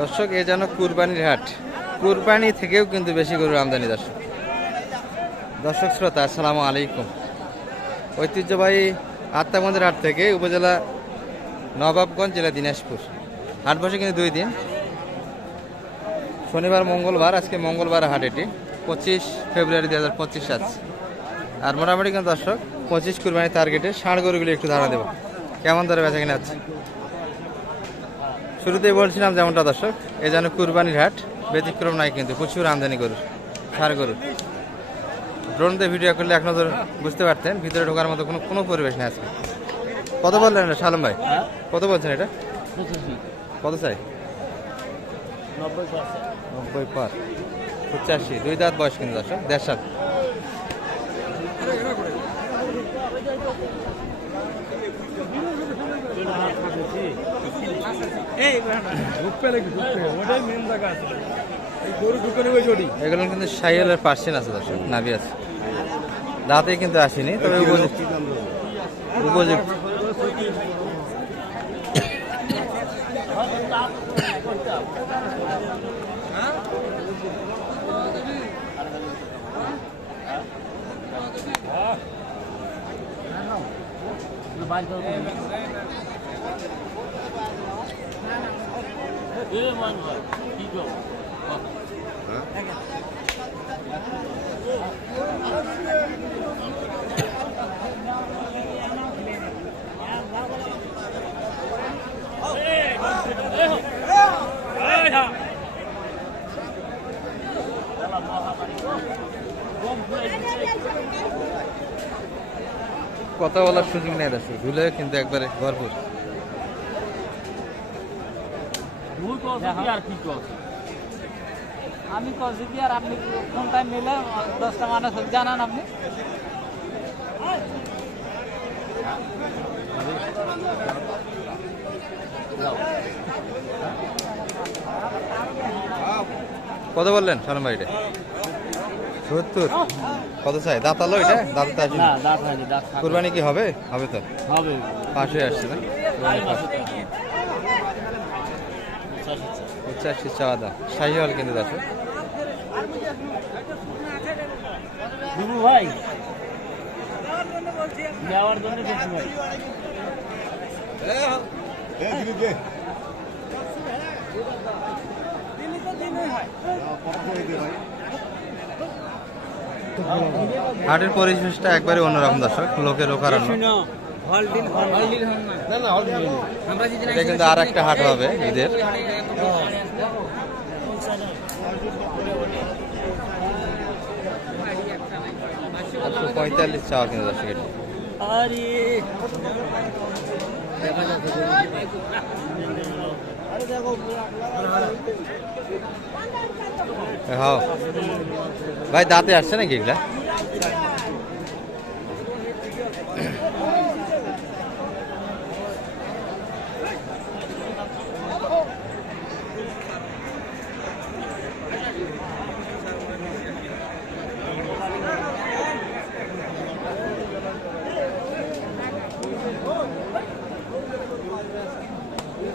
দর্শক এ যেন কুরবানির হাট, কুরবানি থেকেও কিন্তু বেশি গরুর আমদানি। দর্শক দর্শক শ্রোতা আসসালামু আলাইকুম। ঐতিহ্যবাহী আত্মাগঞ্জের হাট থেকে উপজেলা নবাবগঞ্জ, জেলা দিনাজপুর। হাট বসে কিন্তু 2 দিন, শনিবার মঙ্গলবার। আজকে মঙ্গলবার হাট, এটি 25 ফেব্রুয়ারি 2025 সাল। আর মোটামুটি কিন্তু দর্শক 25 কুরবানি টার্গেটে ষাঁড় গরুগুলি একটু ধারণা দেবো কেমন দরে বেচা কিনা আছে। শুরুতেই বলছিলাম যেমনটা দর্শক, এ যেন কুরবানির হাট, ব্যতিক্রম নাই কিন্তু প্রচুর আমদানি গরুর, ষাঁড় গরুর। ড্রোন দিয়ে ভিডিও করলে এক নজর বুঝতে পারতেন ভিতরে ঢোকার মতো কোনো পরিবেশ নেই আজকে। কত বললেন এটা সালম ভাই? কত বলছেন এটা? কত চাই? 90 পার 85। 2 দাঁত বয়স কিন্তু দর্শক, 1.5 সাল। এগুলো কিন্তু সাইলের পার্সেন্ট আছে দর্শক, নাভি আছে, দাঁতে কিন্তু আসেনি, তবে উপযুক্ত। কথা বলার সুযোগ নেই দর্শক, ধুলে কিন্তু একবারে ভরপুর। আমি কছি কি আর আপনি কোন টাইম নিলে 10টা মানুষ জানান আপনি। কত বললেন সালম ভাই? এটা 70। কত চাই? দাঁত আলো এটা? দাঁত আসবে না, দাঁত হয়নি, দাঁত কুরবানি কি হবে? হবে তো, হবে। পাশে আসছে না? 85 চাওয়া দাম, শাহিওয়াল কিন্তু আছে। বুবু ভাই নেওয়ার জন্য বেশি ভাই। হাটের পরিবেশটা একবারে অন্যরকম দর্শক, লোকের ওখানে। এটা কিন্তু আর একটা হাট হবে ঈদের। 45 চাওয়া কিন্তু দর্শক এটি। হ্যাঁ ভাই, দাঁতে আসছে নাকি এগুলা?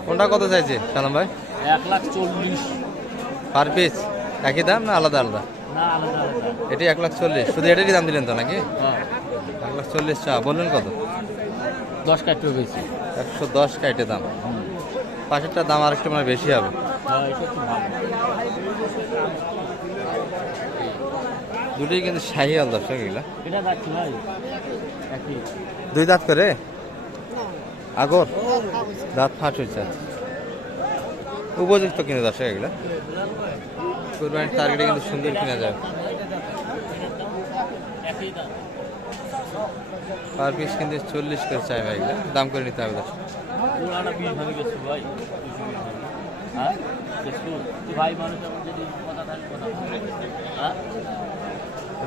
কোনটা কত চাইছে সালাম ভাই? 1,40,000 পার পিস। একই দাম না আলাদা আলাদা? না, আলাদা আলাদা। এটি 1,40,000, শুধু এটারই দাম দিলেন তো নাকি? 1,40,000 চা বললেন। কত? 10 কাটতে বেশি, 110 কাইটে দাম। পাশেরটার দাম আর একটু মানে বেশি হবে। দুটোই কিন্তু শাহিওয়াল দর্শক এগুলা। এটা যাচ্ছে ভাই একই। 2 দাঁত করে আগর, দাঁত ফাট হয়েছে, উপযুক্ত কিন্তু দর্শক এগুলা। কুরবানির টার্গেটে কিন্তু সুন্দর কিনা যাবে। পার পিস কিন্তু 40 করে চাই ভাই, এগুলা দাম করে নিতে হবে দর্শক।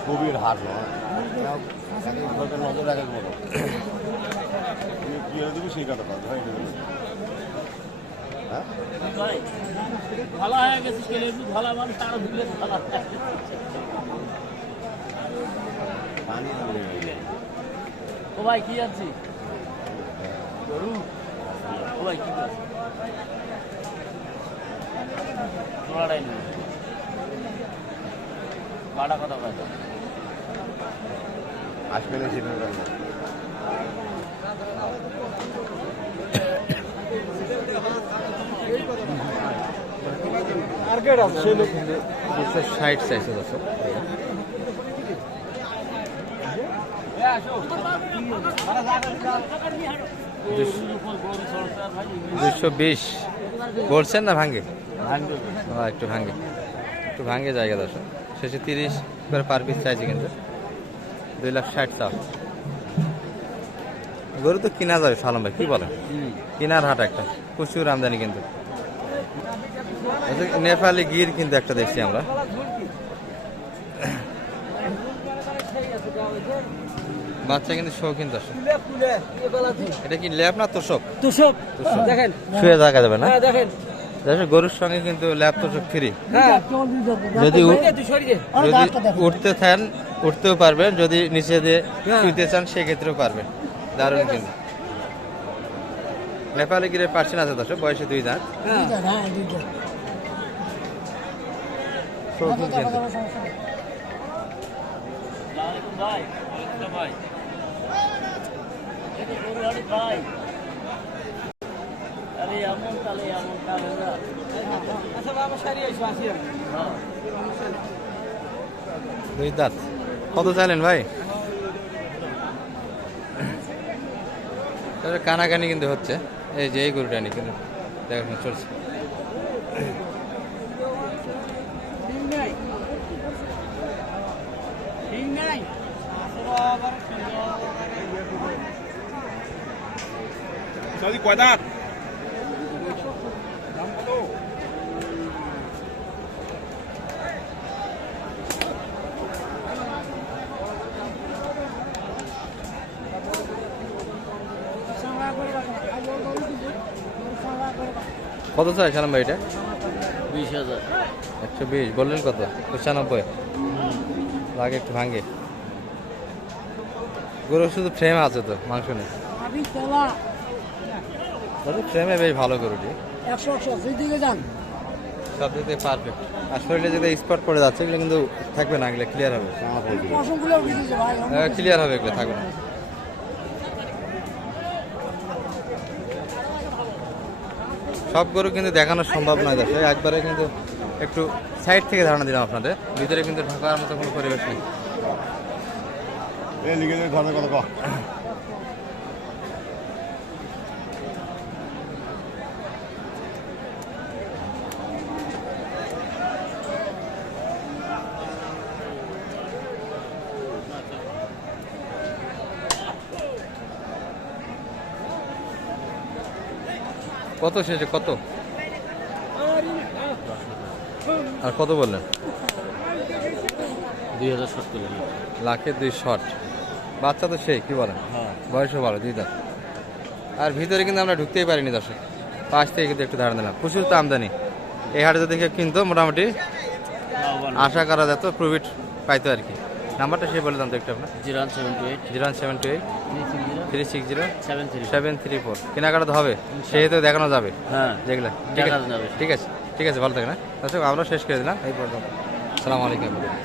খুবই হাট নয়, নজর রাখার মতো কি দেবো সেই কাটা পাবো। ভালো হয়ে গেছে, ভালো মানুষ আরো দিলে ভালো। ও ভাই কি আছি গরু, ও ভাই কি আছে? আসবে না সেটা দুশো ষাট চাইছে দর্শক। দুশো বিশ বলছেন না ভাঙ্গে? একটু ভাঙ্গে জায়গা দর্শক। শেষে 30 করে পার পিস চাইছে কিন্তু 2,60,000 চাও। গরু তো কিনা যাবে সালাম ভাই, কি বলেন? কিনার হাট একটা, প্রচুর আমদানি কিন্তু। নেপালি গির কিন্তু একটা দেখছি আমরা। বাচ্চা কিন্তু শৌখিন দর্শক। এটা কি ল্যাব না তোষক? তোষক দেখেন, শুয়ে থাকা যাবে না? হ্যাঁ দেখেন, দর্শক গরুর সঙ্গে কিন্তু ল্যাব তোষক ফ্রি। হ্যাঁ যদি তুই সরিয়ে উঠতে চান উঠতেও পারবেন, যদি নিচে দিয়ে শুইতে চান সেক্ষেত্রেও পারবেন। দারুণ কিন্তু। নেপালি গিরে পার্সেন্ট আছে দর্শক, বয়সে 2 দাঁত। শৌখিন কিন্তু। দুই দাঁত। কত চাইলেন ভাই? তবে কানাকানি কিন্তু হচ্ছে। এই যে এই গরুটা নি কিন্তু দেখাশোনা চলছে। কয় দাঁত? কত চাই সালাম ভাই এটা? 20,000। 120 বললেন কত? 95 লাগে, একটু ভাঙ্গে। গরু শুধু ফ্রেম আছে তো, মাংস নেই। ফ্রেমে বেশ ভালো গরুটি, সব দিক থেকে পারফেক্ট। আর শরীরে যদি স্পট পড়ে যাচ্ছে এগুলো কিন্তু থাকবে না, এগুলো ক্লিয়ার হবে। ক্লিয়ার হবে, এগুলো থাকবে না। সব গরু কিন্তু দেখানো সম্ভব নয় দর্শক, একবারে কিন্তু একটু সাইড থেকে ধারণা দিলাম আপনাদের। ভিতরে কিন্তু ঢোকার মতো কোনো পরিবেশ নেই। লিখে ঘরে কত ক কত শেষে কত? আর কত বললেন? 2070 লাখে 260। বাচ্চা তো সেই, কি বলেন? বয়সও ভালো, 2 দাঁত। আর ভিতরে কিন্তু আমরা ঢুকতেই পারিনি দর্শক, পাশ থেকে কিন্তু একটু ধারণা দিলাম। প্রচুর তো আমদানি এই হাটে, যদি কেউ কিনতো মোটামুটি আশা করা যেত প্রফিট পাইতো আর কি। নাম্বারটা সে বলে দাম তো একটু আপনার। 01728 078 360 734। কেনাকাটা তো হবে, সেহেতু দেখানো যাবে। হ্যাঁ যেগুলো ঠিক আছে, ঠিক আছে, ঠিক আছে, ভালো থাকেন। দর্শক আমরা শেষ করে দিলাম এই পর্যন্ত। আসসালামু আলাইকুম।